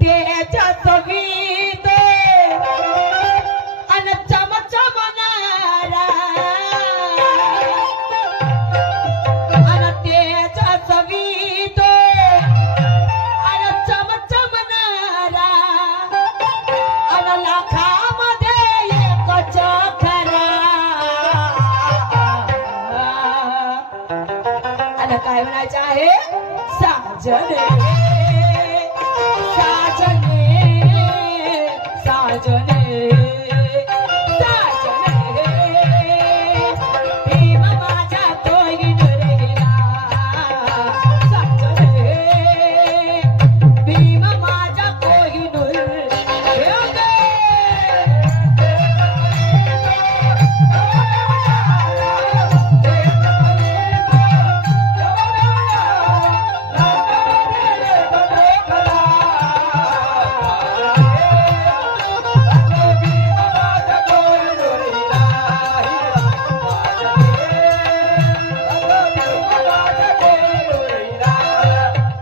त्याच्या चवीत अन चमचमणारा अन त्याच्या चवीत अन चमचमणारा अन लाखामध्ये एकच खरा अन काय म्हणायचं आहे साजन